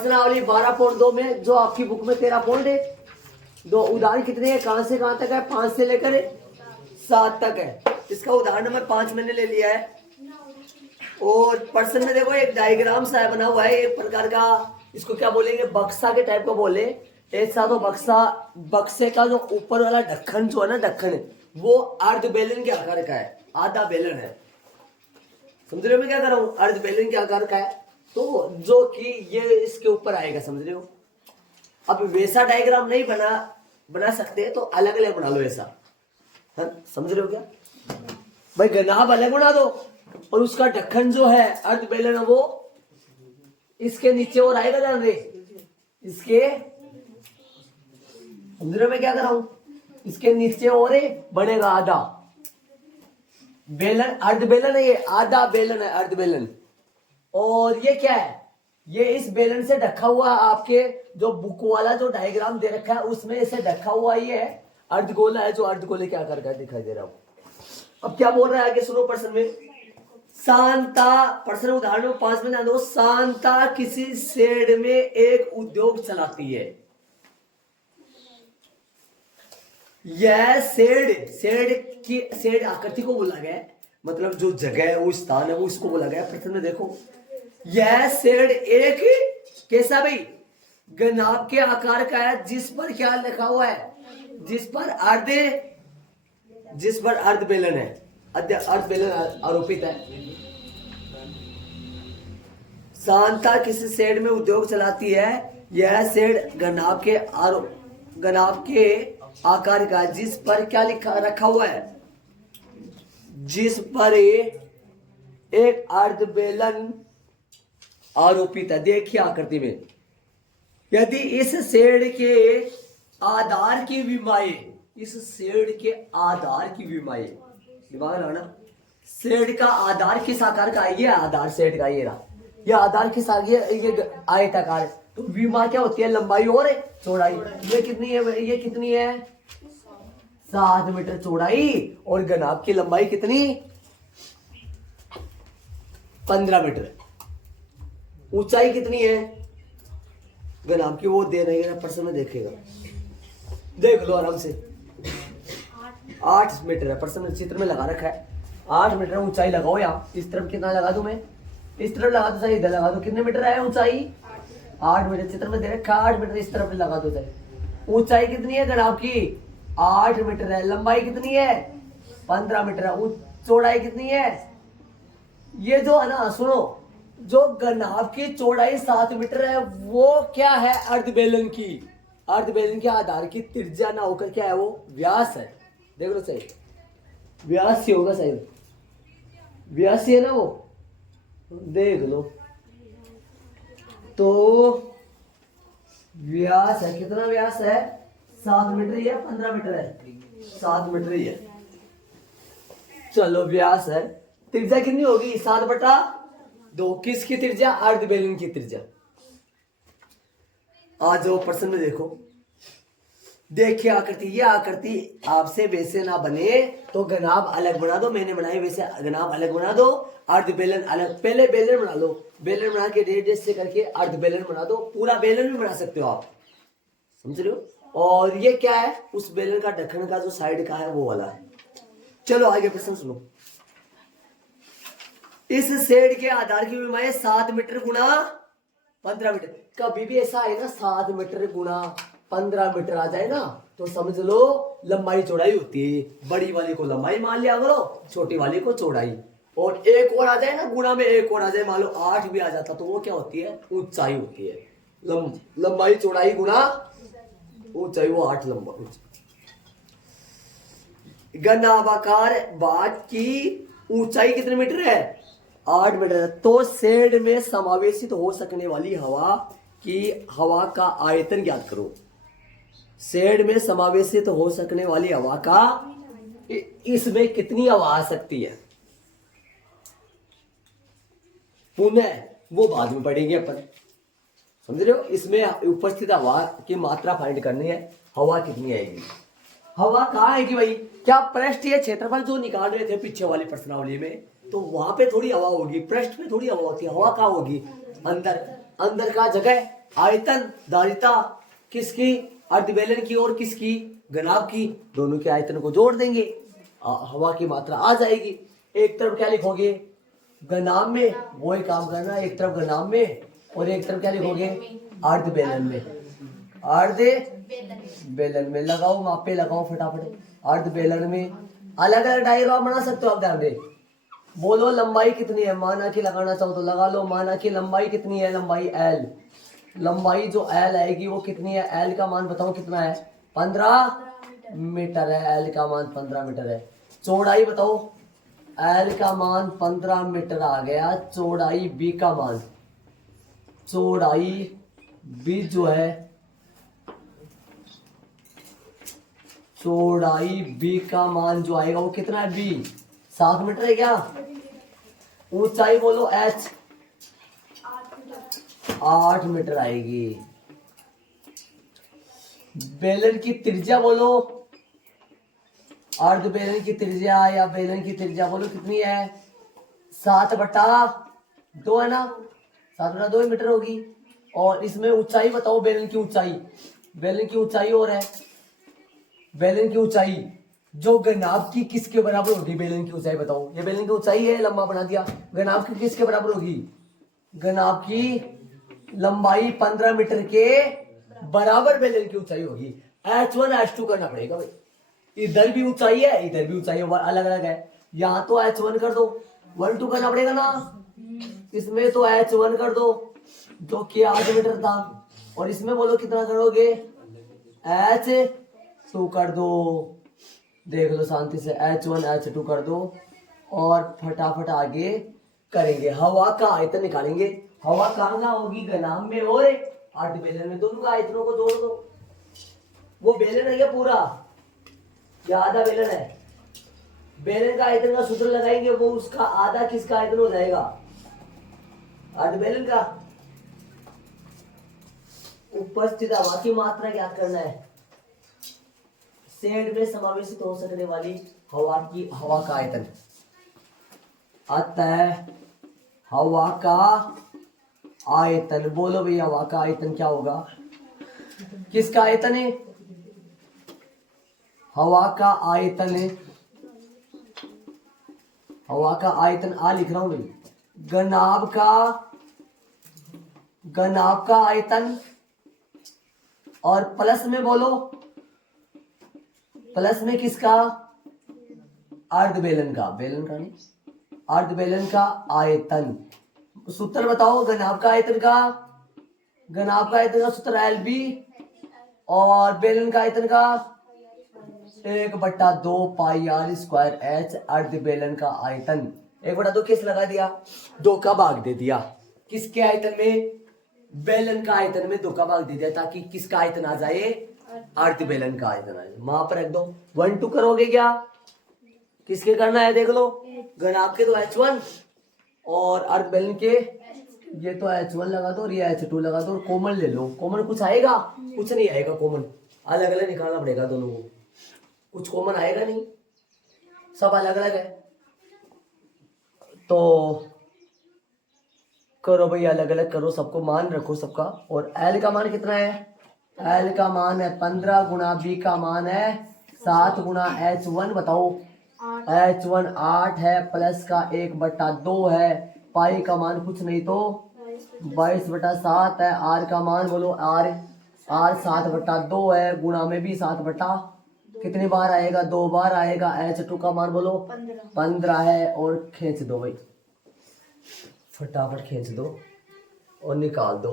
प्रश्नावली 12.2 में जो आपकी बुक में 13 पॉइंट है, दो उदाहरण कितने हैं, कहां से कहां तक है, 5 से लेकर 7 तक है। इसका उदाहरण नंबर 5 मैंने ले लिया है। और प्रश्न में देखो एक डायग्राम सा बना हुआ है, एक प्रकार का, इसको क्या बोलेंगे, बक्सा के टाइप का बोले। ऐसा तो बक्से का जो ऊपर वाला ढक्कन जो है ना, ढक्कन वो अर्ध बेलन के आकार का है, आधा बेलन है। समझ रहे हो मैं क्या कर रहा हूँ, अर्ध बेलन के आकार का है, तो जो कि ये इसके ऊपर आएगा। समझ रहे हो। अब वैसा डायग्राम नहीं बना सकते तो अलग अलग बना लो ऐसा। समझ रहे हो क्या भाई, गनाब अलग बना दो और उसका ढक्कन जो है अर्ध बेलन वो इसके नीचे और आएगा, जान रहे इसके, समझ रहे हो मैं क्या कर रहा हूं, इसके नीचे और बनेगा आधा बेलन, अर्ध बेलन है ये, आधा बेलन है अर्ध बेलन। और ये क्या है, ये इस बेलन से ढका हुआ, आपके जो बुक वाला जो डायग्राम दे रखा है उसमें इसे ढका हुआ ये है, अर्धगोला है, जो अर्धगोले के आकार का दिखाई दे रहा हूं। अब क्या बोल रहा है आगे सुनो प्रश्न में, शांता, प्रश्न उदाहरण में 5 में ध्यान दो। शांता किसी शेड में एक उद्योग चलाती है। यह शेड आकृति को बोला गया है, मतलब जो जगह है वो स्थान है वो इसको बोला गया है। प्रश्न में देखो, यह शेड एक कैसा भाई, गनाब के आकार का है, जिस पर क्या लिखा हुआ है, जिस पर अर्ध बेलन है, अर्ध बेलन आरोपित है। शांता किसी शेड में उद्योग चलाती है। यह शेड गनाब के आकार का, जिस पर क्या रखा हुआ है, जिस पर एक अर्ध बेलन आरोपित है। देखिए आकृति में, यदि इस शेड के आधार की विमाएं, इस शेड के आधार की विमाएं, दिमाग लगाना, शेड का आधार किस आकार का है, ये आधार शेड का ये रहा, ये आधार किस आगे, ये आयताकार, तो विमा क्या होती है, लंबाई और चौड़ाई। ये कितनी है, ये कितनी है, 7 मीटर चौड़ाई, और गनाब की लंबाई कितनी, 15 मीटर। ऊंचाई कितनी है गनाब की, वो दे रहेगा प्रश्न में, देखेगा, देख लो आराम से, 8 मीटर है, प्रश्न में चित्र में लगा रखा है 8 मीटर ऊंचाई। लगाओ यहाँ, इस तरफ कितना लगा दूं मैं, इस तरफ लगा दो, सही इधर लगा दो, कितने मीटर है ऊंचाई, 8 मीटर, चित्र में दे रखा 8 मीटर, इस तरफ लगा दो सही। ऊंचाई कितनी है गनाब की, 8 मीटर है, लंबाई कितनी है, 15 मीटर है, चौड़ाई कितनी है, ये जो है ना, सुनो, जो गनाब की चौड़ाई 7 मीटर है वो क्या है, अर्धबेलन के आधार की त्रिज्या ना होकर क्या है, वो व्यास है। देख लो सही, व्यास ही होगा सही, व्यास ही है ना वो, देख लो तो व्यास है, कितना व्यास है, 7 मीटर ही है, 15 मीटर है, 7 मीटर ही है। चलो व्यास है, त्रिज्या कितनी होगी, 7/2। किसकी त्रिज्या, अर्ध बेलन की त्रिज्या। आज जो प्रश्न में देखो, देखिए आकृति, ये आकृति आपसे वैसे ना बने तो गनाब अलग बना दो, मैंने बनाई वैसे गनाब अलग बना दो, अर्ध बेलन अलग, पहले बेलन बना लो, बेलन बना के रेडियस से करके अर्ध बेलन बना दो, पूरा बेलन भी बना सकते हो आप, समझ रहे हो। और ये क्या है, उस बेलन का ढक्कन का जो साइड का है वो वाला है। चलो आगे प्रश्न सुनो, इस शेड के आधार की विमाएं 7 मीटर गुणा 15 मीटर। कभी भी ऐसा है ना, 7 मीटर गुणा 15 मीटर आ जाए ना, तो समझ लो लंबाई चौड़ाई होती है, बड़ी वाली को लंबाई मान लिया करो, छोटी वाली को चौड़ाई। और एक और आ जाए ना, गुणा में एक और आ जाए, मान लो 8 भी आ जाता, तो वो क्या होती है, ऊंचाई होती है। लंबाई चौड़ाई गुणा ऊंचाई, वो 8 लंबा। गनाभाकार बाग की ऊंचाई कितने मीटर है, 8 मीटर। तो शेड में समावेशित हो सकने वाली हवा का आयतन ज्ञात करो। शेड में समावेशित हो सकने वाली हवा का, इसमें कितनी हवा आ सकती है, पुनः वो बाद में पढ़ेंगे अपन, समझ रहे हो। इसमें उपस्थित हवा की मात्रा फाइंड करनी है, हवा कितनी आएगी। हवा कहाँ आएगी भाई, क्या पृष्ठीय क्षेत्रफल जो निकाल रहे थे पीछे वाली प्रश्नावली में, तो वहां पे थोड़ी हवा होगी, पृष्ठ पे थोड़ी हवा होती है। हवा कहाँ होगी, अंदर अंदर का जगह, आयतन, धारिता किसकी, अर्धबेलन की और किसकी, घनाभ की, दोनों के आयतन को जोड़ देंगे, हवा की मात्रा आ जाएगी। एक तरफ क्या लिखोगे, घनाभ में, वो ही काम करना, एक तरफ घनाभ में और एक तरफ क्या लिखोगे, अर्धबेलन में। अर्ध बेलन में लगाओ, मापे लगाओ फटाफट। अर्धबेलन में अलग अलग डायग्राम बना सकते हो आप, ध्यान दे। बोलो लंबाई कितनी है, माना कि लगाना चाहो तो लगा लो। माना कि लंबाई कितनी है, लंबाई एल, लंबाई जो एल आएगी वो कितनी है, एल का मान बताओ कितना है, 15 मीटर है, एल का मान 15 मीटर है। चौड़ाई बताओ, एल का मान 15 मीटर आ गया। चौड़ाई बी का मान, चौड़ाई बी जो है, चौड़ाई बी का मान जो आएगा वो कितना है, बी 7 मीटर है क्या। ऊंचाई बोलो एच, 8 मीटर आएगी। बेलन की त्रिज्या बोलो, अर्ध बेलन की त्रिज्या या बेलन की त्रिज्या बोलो कितनी है, 7/2 है ना, 7/2 मीटर होगी। और इसमें ऊंचाई बताओ, बेलन की ऊंचाई, बेलन की ऊंचाई और है, बेलन की ऊंचाई जो घनाभ की किसके बराबर होगी, बेलन की ऊंचाई बताओ। ये बेलन की ऊंचाई है, लंबा बना दिया, घनाभ की किसके बराबर होगी, घनाभ की लंबाई 15 मीटर के बराबर बेलन की ऊंचाई होगी। H1 H2 करना पड़ेगा भाई, इधर भी ऊंचाई है इधर भी ऊंचाई है, अलग अलग है। यहाँ तो H1 कर दो, 1 2 करना पड़ेगा ना, इसमें तो H1 कर दो जो कि 8 मीटर था, और इसमें बोलो कितना करोगे, H2 कर दो। देख लो शांति से, H1 H2 कर दो और फटाफट आगे करेंगे। हवा का आयतन निकालेंगे। हवा कहाँ होगी, घनाभ में और अर्धबेलन में, दोनों का आयतनों को जोड़ दो। वो बेलन है क्या पूरा, या आधा बेलन है, बेलन का आयतन का सूत्र लगाएंगे, वो उसका आधा किसका आयतन हो जाएगा, अर्धबेलन का। उपस्थित हवा की मात्रा ज्ञात करना है, शेड में समावेशित हो सकने वाली हवा का आयतन। अतः हवा का आयतन, बोलो भैया हवा का आयतन क्या होगा, किसका आयतन है, हवा का आयतन है, हवा का आयतन आ लिख रहा हूं भाई। घनाभ का आयतन, और प्लस में बोलो, प्लस में किसका, अर्धबेलन का, बेलन का नहीं, अर्धबेलन का आयतन। सूत्र बताओ घनाभ का आयतन का, घनाभ का आयतन का सूत्र LB, और बेलन का आयतन का 1/2 पाई r स्क्वायर h, अर्धबेलन का आयतन 1/2 किस लगा दिया, 2 का भाग दे दिया, किसके आयतन में, बेलन का आयतन में 2 का भाग दे दिया, ताकि किसका आयतन आ जाए, अर्धबेलन का आयतन आ जाए। वहां पर रख दो। 1 2 करोगे क्या, किसके करना है देख लो, घनाभ के तो H1 और अर्धबेलन के ये तो H1 लगा दो और ये H2 लगा दो, और कॉमन ले लो। कॉमन कुछ आएगा, कुछ नहीं आएगा कॉमन, अलग अलग निकालना पड़ेगा दोनों को, कुछ कॉमन आएगा नहीं, सब अलग अलग है। तो करो भाई, अलग अलग करो, सबको मान रखो सबका। और L का मान कितना है, L का मान है 15 गुना B का मान है 7 गुना H1 बताओ, H1 8 है, प्लस का 1/2 है, पाई का मान कुछ नहीं तो 22/7 है, R का मान बोलो, R 7/2 है, गुणा में भी 7 कितनी बार आएगा, 2 बार आएगा। H2 का मान बोलो 15 है, और खींच दो भाई, फटाफट खींच दो और निकाल दो।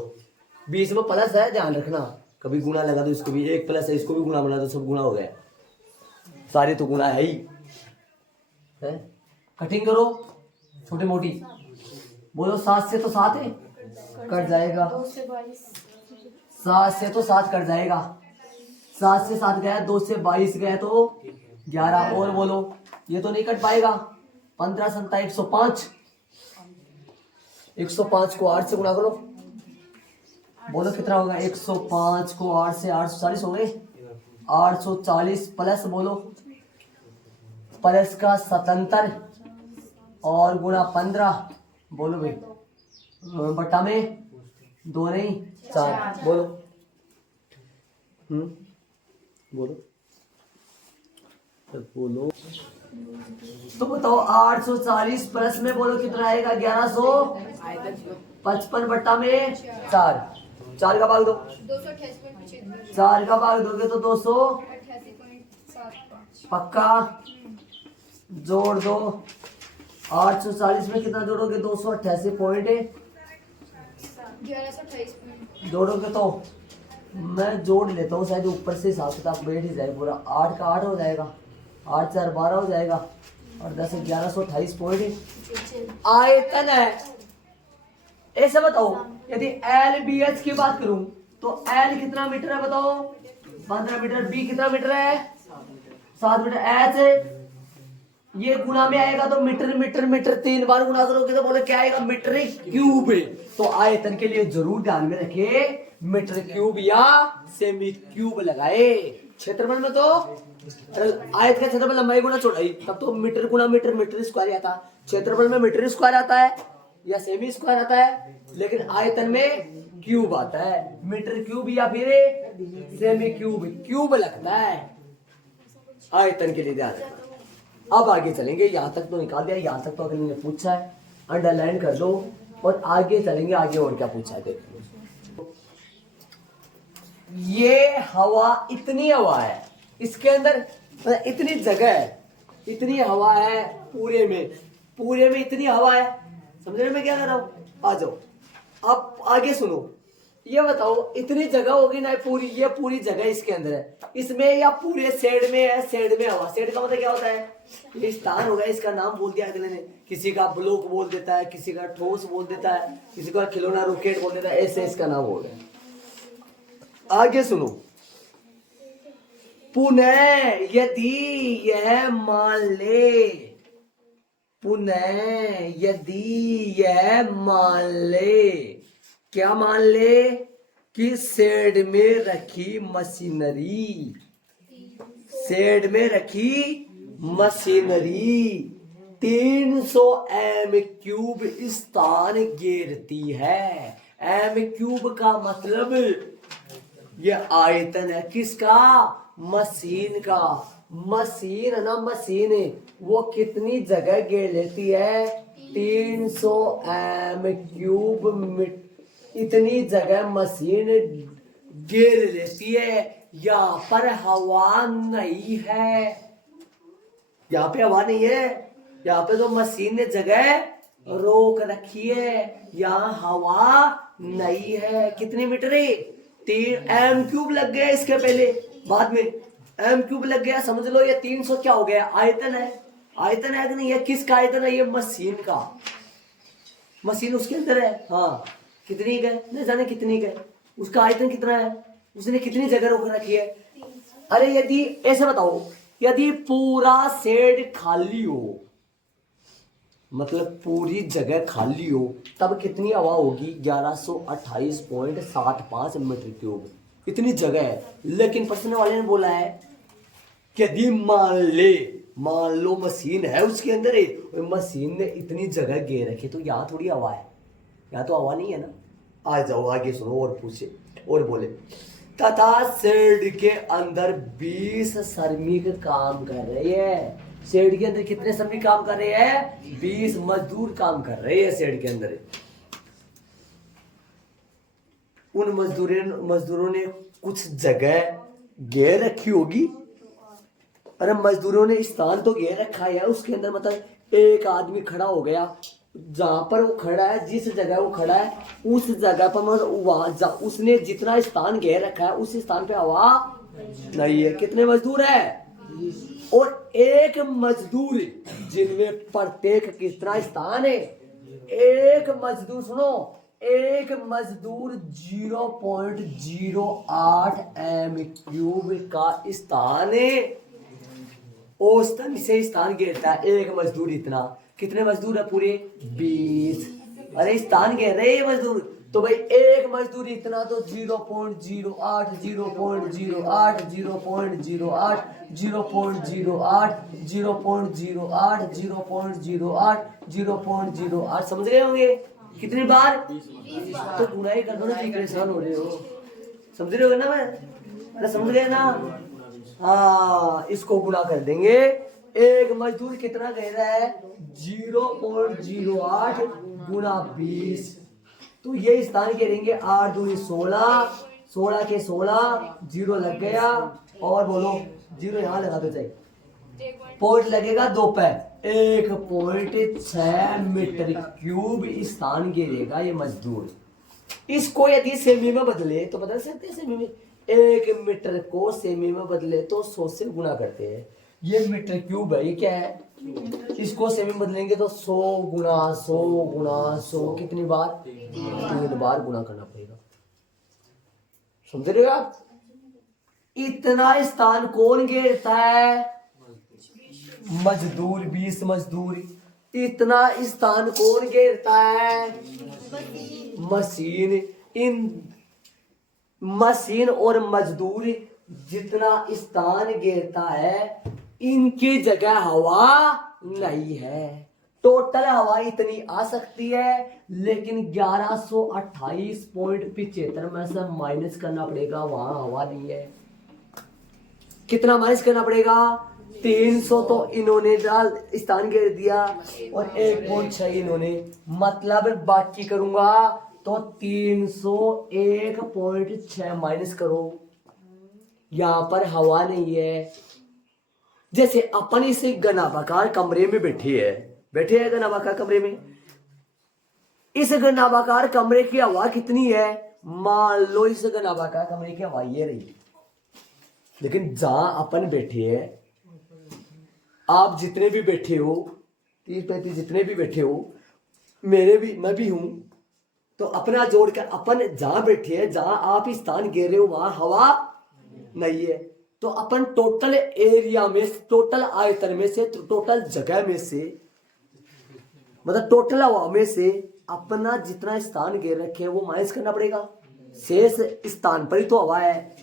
बीच में प्लस है, ध्यान रखना, कभी गुणा लगा दो, इसको भी एक प्लस है, इसको भी गुणा बना दो, सब गुणा हो गया, सारे तो गुणा है ही है। कटिंग करो छोटी मोटी, बोलो 7 से तो 7 है, कट जाएगा, 7 से तो 7 कट जाएगा, 7 से 7 गया, 2 से 22 गया तो 11, और बोलो ये तो नहीं कट पाएगा, 15 7 105, 105 को 8 से गुणा करो, बोलो कितना होगा, 105 को 8 से 840 हो गए, 840 प्लस बोलो, प्लस का 77 और गुणा 15, बोलो भाई बटा में 2 नहीं 4, बोलो। बोलो तो बोलो। तो बताओ 840 प्लस में बोलो कितना आएगा? 1155 बट्टा में 4, 4 का भाग दो, 4 का भाग दोगे तो 288.75 पक्का। जोड़ दो, 840 में कितना जोड़ोगे? 288.1128 जोड़ोगे तो मैं जोड़ लेता हूँ, शायद ऊपर से हिसाब किताब बैठ ही जाए पूरा। 8 का 8 हो जाएगा, 8 4 12 हो जाएगा, और 10 1128 आयतन है। ऐसा बताओ, यदि एल बी एच की बात करूं तो एल कितना मीटर है बताओ? 15 मीटर। बी कितना मीटर है? 7 मीटर। एच ये गुना में आएगा तो मीटर मीटर मीटर 3 बार गुना करोगे तो बोले क्या आएगा? Meter cube. तो आयतन के लिए जरूर ध्यान में रखे मीटर क्यूब या सेमी क्यूब लगाए। क्षेत्रफल में तो आयत का क्षेत्रफल लंबाई गुना चौड़ाई, तब तो मीटर गुना मीटर मीटर स्क्वायर आता है। क्षेत्रफल में मीटर स्क्वायर आता है या सेमी स्क्वायर आता है, लेकिन आयतन में क्यूब आता है। मीटर क्यूब या फिर सेमी क्यूब, क्यूब लगता है आयतन के लिए, ध्यान रखना। अब आगे चलेंगे, यहां तक तो निकाल दिया, यहां तक तो अगर ने पूछा है अंडरलाइन कर लो, और आगे चलेंगे। आगे और क्या पूछा है देख लो। ये हवा, इतनी हवा है इसके अंदर, इतनी जगह है, इतनी हवा है पूरे में, पूरे में इतनी हवा है। समझने में क्या कर रहा हूं? आ जाओ अब आगे सुनो। ये बताओ इतनी जगह होगी ना पूरी, ये पूरी जगह इसके अंदर है, इसमें या पूरे शेड में है? शेड में हवा, शेड का मतलब क्या होता है? ये स्थान होगा, इसका नाम बोल दिया अगले ने। किसी का ब्लॉक बोल देता है, किसी का ठोस बोल देता है, किसी का खिलौना रॉकेट बोल देता है, ऐसे इसका नाम हो गया। आगे सुनो। पुनः यदि यह मान ले, पुनः यदि यह मान ले, क्या मान ले? कि शेड में रखी मशीनरी, शेड में रखी मशीनरी 300 एम क्यूब स्थान घेरती है। एम क्यूब का मतलब ये आयतन है, किसका? मशीन का। मशीन है ना, मशीन है, वो कितनी जगह घेर लेती है? 300 एम क्यूब इतनी जगह मशीन घेर लेती है। यहाँ पर हवा नहीं है, यहाँ पे हवा नहीं है, यहाँ पे तो मशीन ने जगह रोक रखी है, यहाँ हवा नहीं है। कितने मीटर है? 3 एम क्यूब लग गया इसके पहले, बाद में एम क्यूब लग गया, समझ लो ये 300 क्या हो गया? आयतन है। आयतन है कि नहीं? ये किसका आयतन है? ये मशीन का। मशीन उसके अंदर है, हाँ। कितनी गए नहीं जाने, कितनी गए, उसका आयतन कितना है, उसने कितनी जगह रोक रखी है। अरे यदि ऐसे बताओ, यदि पूरा शेड खाली हो, मतलब पूरी जगह खाली हो, तब कितनी हवा होगी? 1128.75 मीटर क्यूब। इतनी जगह है, लेकिन प्रश्न वाले ने बोला है कि यदि मान लो मशीन है उसके अंदर है, मशीन ने इतनी जगह घेर रखी, तो यहाँ थोड़ी हवा है, यहाँ तो हवा नहीं है ना। आ जाओ आगे सुनो और पूछे और बोले। तथा शेड के अंदर 20 श्रमिक काम कर रहे हैं। शेड के अंदर कितने श्रमिक काम कर रहे हैं? 20 मजदूर काम कर रहे हैं शेड के अंदर। उन मजदूरों ने कुछ जगह घेर रखी होगी। अरे मजदूरों ने स्थान तो घेर रखा है उसके अंदर, मतलब एक आदमी खड़ा हो गया, जहां पर वो खड़ा है, जिस जगह वो खड़ा है उस जगह पर, मतलब वहां उसने जितना स्थान घेर रखा है उस स्थान पे हवा नहीं है। कितने मजदूर है? और एक मजदूर, जिनमें प्रत्येक कितना स्थान है? एक मजदूर, सुनो, एक मजदूर 0.08 एम क्यूब का स्थान है, औसतन से स्थान घेरता है एक मजदूर इतना। कितने मजदूर है? पूरे 20। अरे स्थान घेर रहे हैं मजदूर, तो भाई एक मजदूर इतना, तो 0.08 0.08 0.08 0.08 0.08 0.08 0.08 समझ रहे होंगे? कितनी बार? तो गुणा ही कर दो ना, परेशान हो रहे हो, समझ रहे हो ना? मैं समझ गए ना? हाँ, इसको गुणा कर देंगे। एक मजदूर कितना कह रहा है? 0.08 गुणा 20। तो ये स्थान करेंगे 8 दूनी 16, 16 के 16, 0 लग गया। और बोलो 0 यहाँ लगा दो, चाहिए पॉइंट लगेगा 2 पे। 1.6 मीटर क्यूब स्थान घेरेगा ये मजदूर। इसको यदि सेमी में बदले तो बदल सकते हैं सेमी में। 1 मीटर को सेमी में बदले तो 100 से गुणा करते हैं। ये मीटर क्यूब है, ये क्या है? इसको सेमी में बदलेंगे तो 100 गुणा 100 गुणा 100, कितनी बार? 3 बार गुणा करना पड़ेगा। समझ रहे हो आप? इतना स्थान कौन घेरता है? मजदूर, 20 मजदूर। इतना स्थान कौन घेरता है? मशीन। इन मशीन और मजदूर जितना स्थान घेरता है, इनकी जगह हवा नहीं है। टोटल हवा इतनी आ सकती है, लेकिन 1128.75 में से माइनस करना पड़ेगा, वहां हवा नहीं है। कितना माइनस करना पड़ेगा? 300 तो इन्होंने डाल स्थान घेर दिया और 1.6 इन्होंने, मतलब बाकी करूंगा तो 301.6 माइनस करो। यहां पर हवा नहीं है। जैसे अपन इस घनाभाकार कमरे में बैठे हैं घनाभाकार कमरे में। इस घनाभाकार कमरे की हवा कितनी है? मान लो इस घनाभाकार कमरे की हवा ये रही, लेकिन जहां अपन बैठे हैं, आप जितने भी बैठे हो, 30-35 जितने भी बैठे हो, मैं भी हूं, तो अपना जोड़कर अपन जहां बैठे हैं, जहां आप स्थान घेर रहे हो, वहां हवा नहीं है। तो अपन टोटल एरिया में, टोटल आयतन में से, टोटल जगह में से, मतलब टोटल हवा में से अपना जितना स्थान घेर रखे हैं वो माइनस करना पड़ेगा। शेष स्थान पर ही तो हवा है,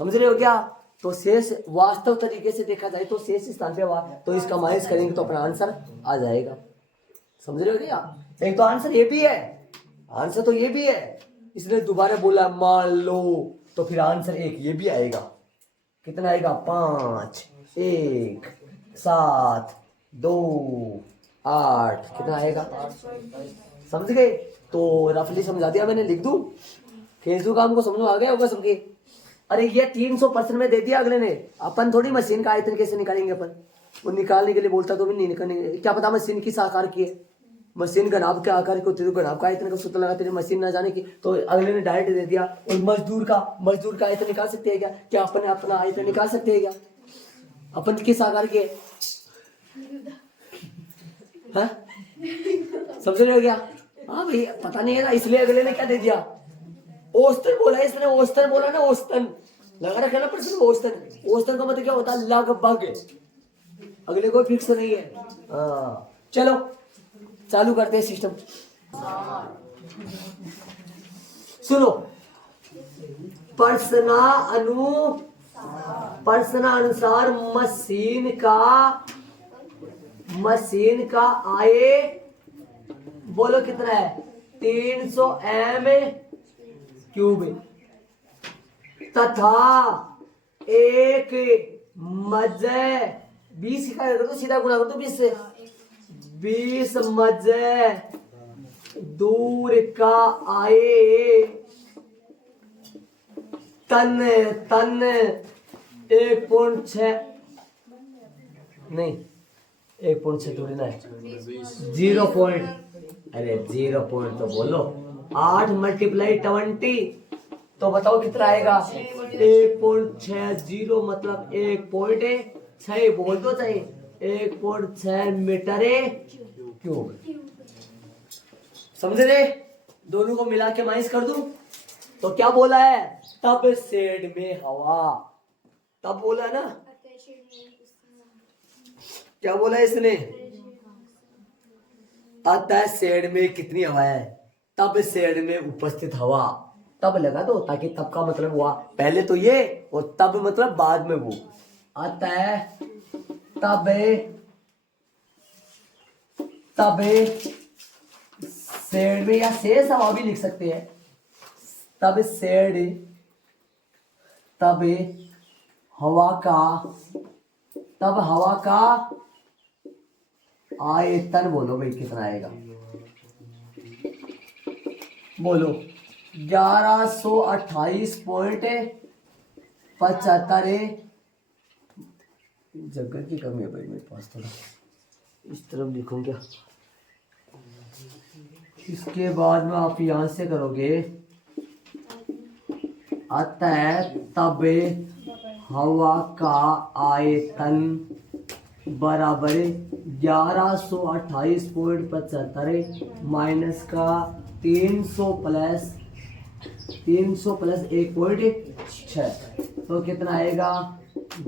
समझ रहे हो क्या? तो शेष वास्तव तरीके से देखा जाए तो शेष स्थान पे हवा, तो इसका माइनस करेंगे तो अपना आंसर आ जाएगा। समझ रहे हो क्या? एक तो आंसर ये भी है, आंसर तो ये भी है, इसने दोबारा बोला मान लो, तो फिर आंसर एक ये भी आएगा। कितना आएगा? 5, 1, 7, 2, 8, कितना आएगा? समझ गए? तो रफली समझा दिया मैंने, लिख दूं? फेसबुक आपको समझ में आ गया होगा सबके? अरे ये 300% में दे दिया अगले ने। अपन थोड़ी मशीन का आयतन कैसे निकालेंगे अपन? वो निकालने के लिए बोलता तो भी नहीं निकालने, क्या पता मशीन किस आकार की है। मशीन घनाभ के आकार की होती है, घनाभ का आयतन का सूत्र लगाते मशीन ना जाने की, तो अगले ने डायरेक्ट दे दिया। और मजदूर का आयतन निकाल सकते हैं क्या? क्या अपन अपना आयतन निकाल सकते हैं क्या? अपन किस आकार के? हाँ, समझ रहे हो क्या? हाँ भैया, पता नहीं है ना, इसलिए अगले ने क्या दे दिया? औसतन बोला इसने, औसतन बोला ना, औसतन लगा रखा ना प्रश्न। औसतन का मतलब क्या होता है? लगभग। अगले कोई फिक्स नहीं है। हाँ, चलो चालू करते हैं सिस्टम। सुनो, प्रश्नानुसार मशीन का आय बोलो कितना है? 300 m³ तथा एक मजे 20 का कर दो, सीधा गुणा कर दो 20 से। 20 मजे दूर का आए तन 1.6 नहीं 1.6 थोड़ी ना है, 0 पॉइंट। अरे 0 पॉइंट तो बोलो। 8 × 20 तो बताओ कितना आएगा? 1.60 मतलब 1.6 बोल दो, चाहिए 1.6 मीटर क्यूब। समझ रहे? दोनों को मिला के माइनस कर दूं तो क्या बोला है? तब शेड में हवा, तब बोला ना, क्या बोला इसने? अतः शेड में कितनी हवा है? तब शेड में उपस्थित हवा, तब लगा दो, ताकि तब का मतलब हुआ पहले तो ये, और तब मतलब बाद में वो। अतः तब शेड में या शेष हवा भी लिख सकते हैं। तब शेड, तब हवा का आयतन बोलो भाई कितना आएगा, बोलो 1128.75। जगह की कमी है भाई मेरे पास, थोड़ा इस तरफ लिखूं क्या। इसके बाद में आप यहां से करोगे, अतः तब हवा का आयतन बराबर 1128.75 माइनस का 300 प्लस 1.6, तो कितना आएगा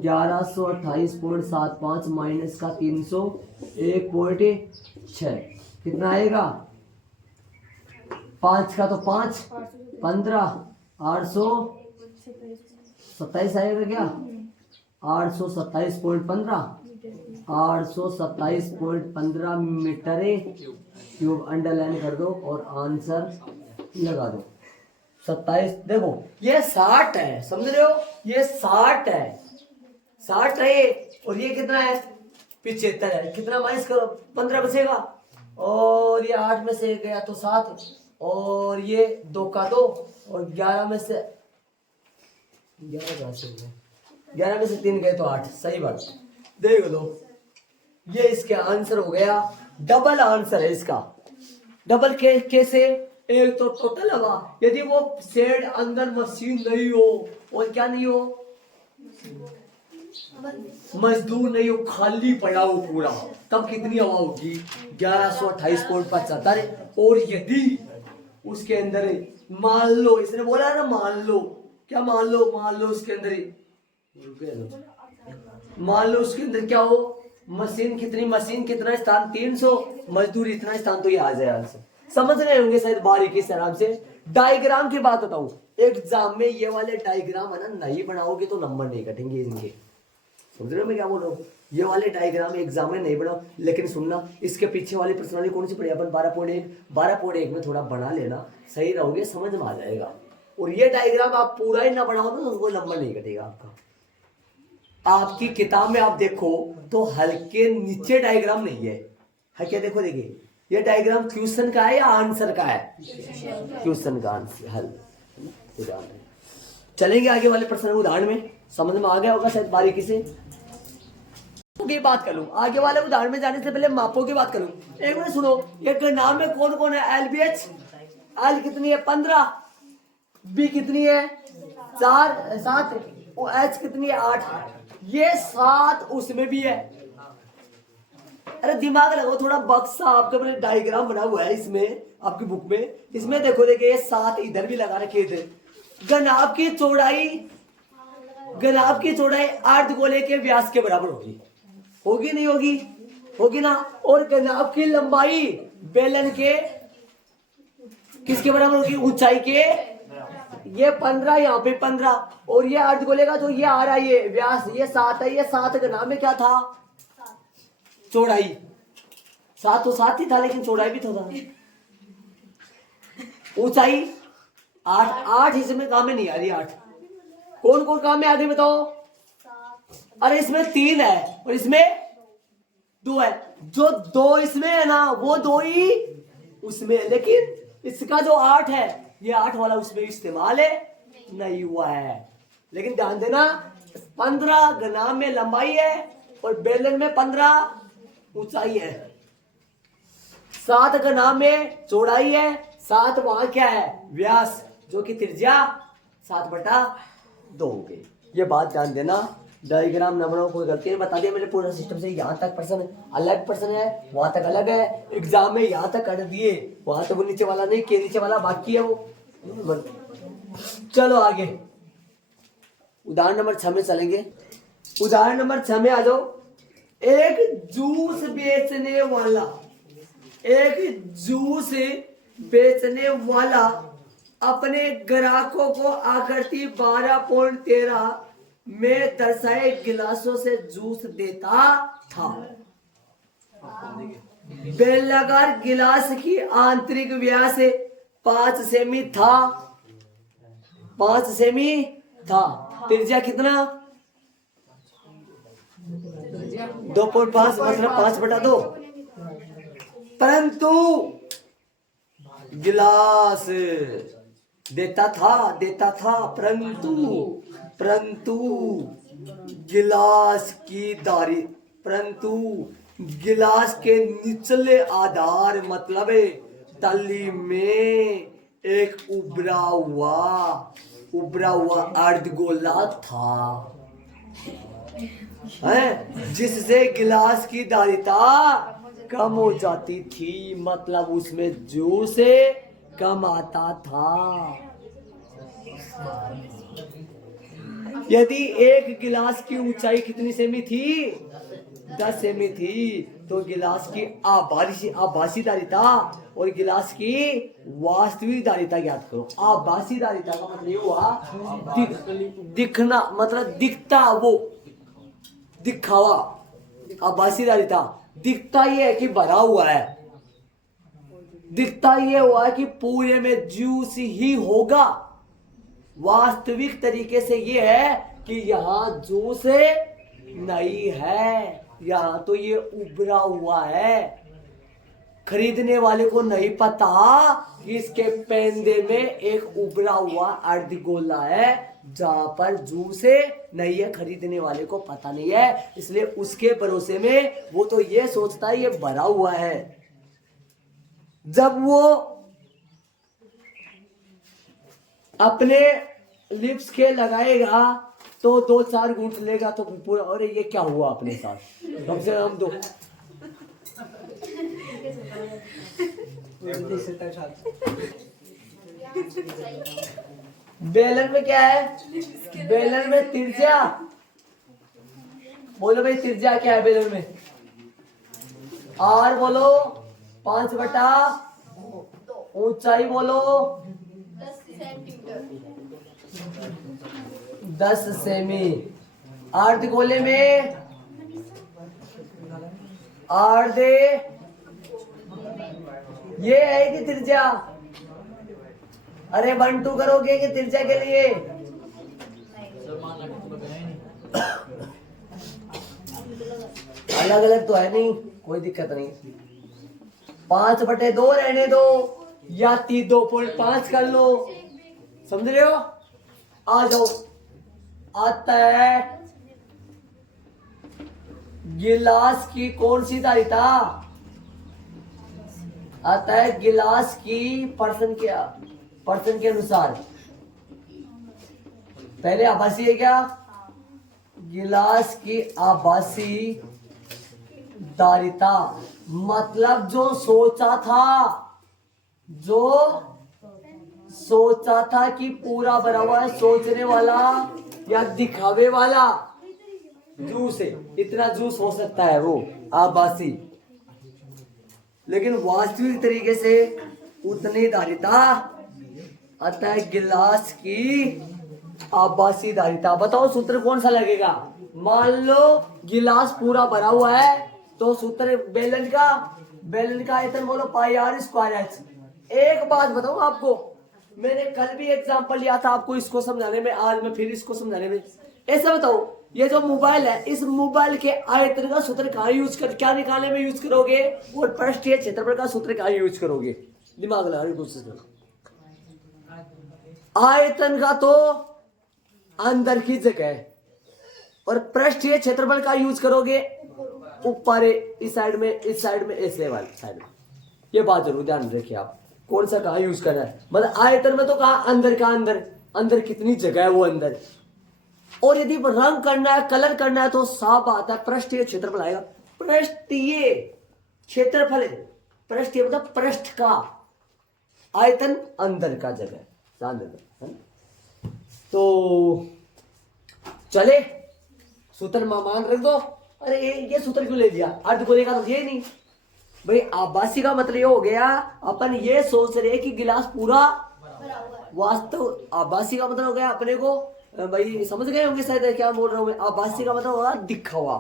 1128.75 माइनस का 300 1.6 कितना आएगा, 5 का तो 5 15 827 आएगा क्या, 827.15 827.15 मीटर क्यूब। अंडरलाइन कर दो और आंसर लगा दो। 27 देखो ये 60 है, समझ रहे हो, ये 60 है, 60 है और ये कितना है 75 है। कितना माइनस करो 15 बचेगा और ये 8 में से गया तो 7 और ये 2 का 2 और 11 में से 3 गए तो 8। सही बात, देख लो ये इसके आंसर हो गया। डबल आंसर है इसका। डबल कैसे, एक तो टोटल हवा, यदि वो शेड अंदर मशीन नहीं हो और क्या नहीं हो, मजदूर नहीं हो, खाली पड़ा हो पूरा, तब कितनी हवा होगी 1128.75। और यदि उसके अंदर मान लो, इसने बोला ना मान लो, क्या मान लो उसके अंदर मान लो उसके अंदर क्या हो, मशीन कितना स्थान 300, मजदूर इतना स्थान, तो ये आ जाए आंसर। समझ रहे होंगे शायद बारीकी से आराम से। डायग्राम की बात बताऊं, एग्जाम में ये वाले डायग्राम है ना नहीं बनाओगे तो नंबर नहीं कटेंगे इनके। समझ रहे हो मैं क्या बोल रहा हूँ, ये वाले डायग्राम एग्जाम में नहीं बनाओ, लेकिन सुनना इसके पीछे वाली प्रश्नावली कौन सी पड़ी अपन 12.1 में थोड़ा बना लेना, सही रहोगे, समझ में आ जाएगा। और ये डायग्राम आप पूरा ही ना बनाओ तो उसको नंबर नहीं कटेगा आपका। आपकी किताब में आप देखो तो हल्के नीचे डायग्राम नहीं है क्या, देखो देखिए ये डायग्राम क्वेश्चन का है या आंसर का है, क्वेश्चन का आंसर हल। चलेंगे आगे वाले प्रश्न उदाहरण में, समझ में आ गया होगा शायद बारीकी से। की बात करूं, आगे वाले उदाहरण में जाने से पहले मापों की बात करूं। एक मिनट सुनो, एक नाम में कौन कौन है, LBH, L कितनी है 15, B कितनी है 7 और H कितनी है 8, ये 7 उसमें भी है। अरे दिमाग लगाओ थोड़ा, बक्सा आपके अपने डायग्राम बना हुआ है इसमें आपकी बुक में, इसमें देखो देखिए ये 7 इधर भी लगा रखे थे। गनाब की चौड़ाई अर्धगोले के व्यास के बराबर होगी नहीं होगी ना। और गनाब की लंबाई बेलन के किसके बराबर होगी, ऊंचाई के, ये 15 यहाँ पे 15 और ये अर्धगोले का जो ये आ रहा है ये व्यास, ये 7 है, ये 7 गनाब में क्या था चौड़ाई, 7 तो 7 ही था लेकिन चौड़ाई भी तो था। ऊंचाई 8 इसमें काम में नहीं आ रही, 8 कौन कौन काम में आ रही बताओ। अरे इसमें 3 है और इसमें 2 है, जो 2 इसमें है ना वो 2 ही उसमें है, लेकिन इसका जो 8 है ये 8 वाला उसमें इस्तेमाल है नहीं हुआ है। लेकिन ध्यान देना 15 गनाब में लंबाई है और बेलन में 15 ऊंचाई है, 7 गनाब में चौड़ाई है, 7 वहां क्या है व्यास, जो कि त्रिज्या 7/2 हो गई। ये बात ध्यान देना, डायग्राम न बनाओ, कोई गलती नहीं, बता दिया मैंने पूरा सिस्टम से। यहाँ तक पर्सन अलग पर्सन है, वहां तक अलग है, एग्जाम में यहाँ तक कर दिए, वहां तक वो नीचे वाला नहीं के नीचे वाला बाकी है वो। चलो आगे उदाहरण नंबर 6 में चलेंगे। उदाहरण नंबर 6 में आ जाओ। एक जूस बेचने वाला अपने ग्राहकों को आकृति 12.13 में दर्शाए गिलासों से जूस देता था। बेलनाकार गिलास की आंतरिक व्यास 5 सेमी था, 5 सेमी था। त्रिज्या कितना? 2.5 मतलब 5/2। परंतु गिलास देता था परंतु गिलास की दारी, परंतु गिलास के निचले आधार मतलब तली में एक उभरा हुआ अर्धगोला था, है, जिससे गिलास की धारिता कम हो जाती थी, मतलब उसमें जूस कम आता था। यदि एक गिलास की ऊंचाई कितनी सेमी थी? 10 सेमी थी, तो गिलास की आभासी धारिता और गिलास की वास्तविक धारिता ज्ञात करो। आभासी धारिता का मतलब ये हुआ दिखना, मतलब दिखता, वो दिखावा। आभासी धारिता दिखता ये है कि भरा हुआ है, दिखता ये हुआ है कि पूरे में जूस ही होगा। वास्तविक तरीके से ये है कि यहाँ जूस नहीं है, यहाँ तो ये उभरा हुआ है। खरीदने वाले को नहीं पता कि इसके पेंदे में एक उभरा हुआ अर्धगोला है जहां पर जूस नहीं है, खरीदने वाले को पता नहीं है, इसलिए उसके भरोसे में वो तो ये सोचता है ये भरा हुआ है। जब वो अपने लिप्स के लगाएगा तो 2-4 घूंट लेगा तो पूरा, अरे ये क्या हुआ अपने साथ, कम से कम 2। बेलन में क्या है? बेलन में त्रिज्या, बोलो भाई त्रिज्या क्या है बेलन में? आर बोलो 5/, ऊंचाई बोलो 10 सेमी। अर्धगोले में अर्धे ये है कि त्रिज्या? अरे 1-2 करोगे कि त्रिज्या के लिए? अलग अलग तो है नहीं, कोई दिक्कत नहीं। 5/2 रहने दो या 2.5 कर लो, समझ रहे हो? आ जाओ। आता है गिलास की कौन सी धारिता? आता है गिलास की पर्सन के अनुसार। पहले आभासी है क्या? गिलास की आभासी धारिता मतलब जो सोचा था कि पूरा भरा हुआ है, सोचने वाला या दिखावे वाला जूस है, इतना जूस हो सकता है वो आभासी, लेकिन वास्तविक तरीके से उतनी धारिता। आता है गिलास की आभासी धारिता। बताओ सूत्र कौन सा लगेगा? मान लो गिलास पूरा भरा हुआ है तो सूत्र बेलन का आयतन बोलो πr²h। एक बात बताऊं आपको, मैंने कल भी एग्जांपल लिया था आपको इसको समझाने में, आज मैं फिर इसको समझाने में। ऐसा बताओ, ये जो मोबाइल है, इस मोबाइल के आयतन का सूत्र कहाँ क्या निकालने में यूज करोगे, और पृष्ठीय क्षेत्रफल का सूत्र कहाँ यूज करोगे? दिमाग लगाने की कोशिश करो। आयतन का तो अंदर की जगह है, और पृष्ठीय क्षेत्रफल का यूज करोगे ऊपर, इस साइड में, इस वाली साइड में। ये बात जरूर ध्यान रखिए आप, कौन सा कहाँ यूज करना है। मतलब आयतन में तो कहा अंदर का अंदर कितनी जगह है वो अंदर। और यदि रंग करना है, कलर करना है, तो साफ आता है पृष्ठीय क्षेत्रफल आएगा। पृष्ठीय क्षेत्रफल, पृष्ठीय मतलब पृष्ठ का, आयतन अंदर का जगह, ध्यान देना। तो चले सूत्र मान रख दो। अरे ये सूत्र क्यों ले दिया? अर्धगोले का तो ये नहीं भाई। आभासी का मतलब ये हो गया, अपन ये सोच रहे कि गिलास पूरा, वास्तव आभासी का मतलब हो गया अपने को भाई समझ गए होंगे शायद क्या बोल रहा हूं मैं। आभासी का मतलब होगा दिखावा,